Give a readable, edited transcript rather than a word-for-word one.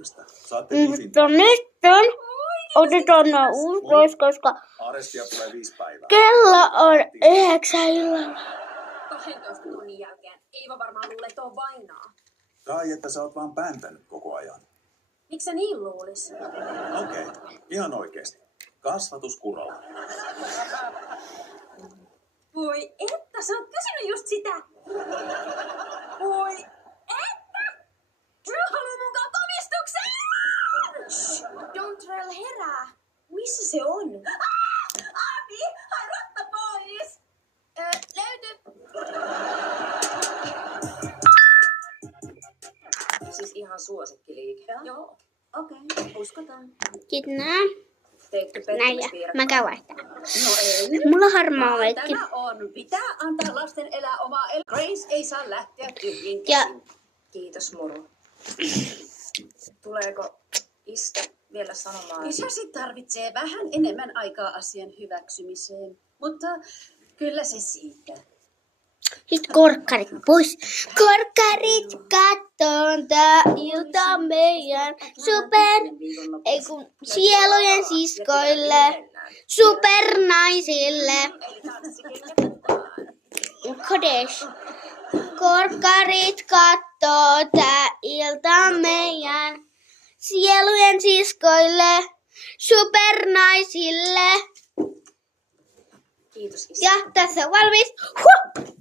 tyyppistä. Saatte 5. Mutta nyt otetaan nämä ulos pois, koska Arestia tulee 5 päivää. kello on 9 illalla. 12 tunnin jälkeen. Iivo varmaan luulee, että on vainaa. Kai, että sä oot vaan pääntänyt koko ajan. Miksi sä niin luulis? Okei, ihan oikeesti. Kasvatus kuralla. Voi että, sä oot kysynyt just sitä. Voi että! Drew haluu munkaan komistukseen! Shh, Dontrell herää. Missä se on? Abi, hai rotta pois! Löyty! Siis ihan suosikkiliike. Joo. Okei, uskotaan. Kiitos. Teikö Näin ja pettymyspiirrettä? mä käyn vaihtaa. No ei. Mulla on harmaa leikki. Tämä on. Pitää antaa lasten elää omaa elämää. Grace ei saa lähteä tyhjin Ja- käsin. Kiitos, muru. Tuleeko iskä vielä sanomaan? Isäsi tarvitsee vähän enemmän aikaa asian hyväksymiseen, mutta kyllä se siitä. Sitten korkkarit pois. Korkkarit kattoon tää ilta meidän ei kun sielujen siskoille, supernaisille. Kodes. Korkkarit kattoo tää ilta meidän sielujen siskoille, supernaisille. Kiitos isä. Ja tässä on valmis. Huh!